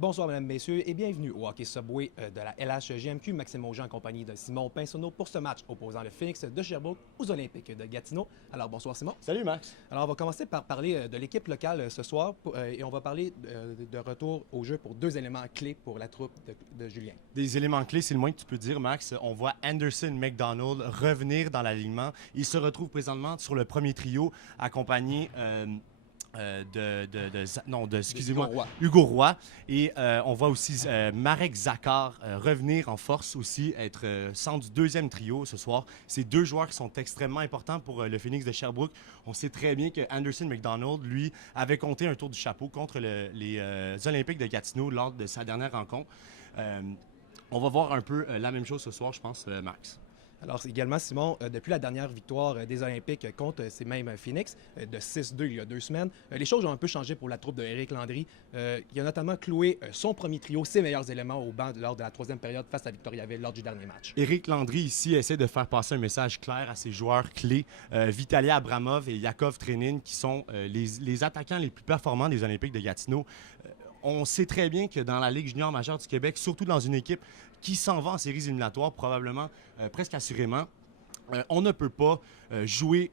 Bonsoir, mesdames, messieurs, et bienvenue au hockey Subway de la LHJMQ. Maxime Aujean en compagnie de Simon Pinsonneau pour ce match opposant le Phoenix de Sherbrooke aux Olympiques de Gatineau. Alors, bonsoir, Simon. Salut, Max. Alors, on va commencer par parler de l'équipe locale ce soir et on va parler de retour au jeu pour deux éléments clés pour la troupe de Julien. Des éléments clés, c'est le moins que tu peux dire, Max. On voit Anderson McDonald revenir dans l'alignement. Il se retrouve présentement sur le premier trio, accompagné Hugo Roy. Et on voit aussi Marek Zakar revenir en force aussi, être centre du deuxième trio ce soir. Ces deux joueurs qui sont extrêmement importants pour le Phoenix de Sherbrooke. On sait très bien que Anderson McDonald, lui, avait compté un tour du chapeau contre les Olympiques de Gatineau lors de sa dernière rencontre. On va voir un peu la même chose ce soir, je pense, Max. Alors également, Simon, depuis la dernière victoire des Olympiques contre ces mêmes Phoenix, de 6-2 il y a 2 semaines, les choses ont un peu changé pour la troupe de Éric Landry. Il a notamment cloué son premier trio, ses meilleurs éléments au banc lors de la troisième période face à Victoriaville lors du dernier match. Éric Landry ici essaie de faire passer un message clair à ses joueurs clés, Vitaly Abramov et Yakov Trenin, qui sont les attaquants les plus performants des Olympiques de Gatineau. On sait très bien que dans la Ligue junior majeure du Québec, surtout dans une équipe qui s'en va en séries éliminatoires, probablement, presque assurément, on ne peut pas jouer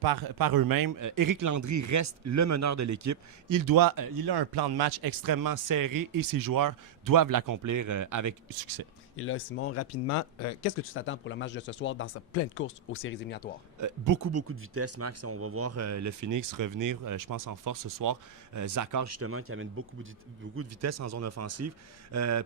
par eux-mêmes. Éric Landry reste le meneur de l'équipe. Il a un plan de match extrêmement serré et ses joueurs doivent l'accomplir avec succès. Et là, Simon, rapidement, qu'est-ce que tu t'attends pour le match de ce soir dans sa pleine course aux séries éliminatoires? Beaucoup de vitesse, Max. On va voir le Phoenix revenir, je pense, en force ce soir. Zakar, justement, qui amène beaucoup de vitesse en zone offensive.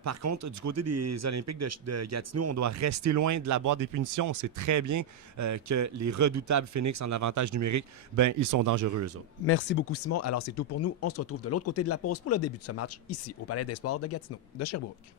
Par contre, du côté des Olympiques de Gatineau, on doit rester loin de la boîte des punitions. On sait très bien que les redoutables Phoenix en avantage numérique, ils sont dangereux, eux autres. Merci beaucoup, Simon. Alors, c'est tout pour nous. On se retrouve de l'autre côté de la pause pour le début de ce match, ici, au Palais des Sports de Gatineau, de Sherbrooke.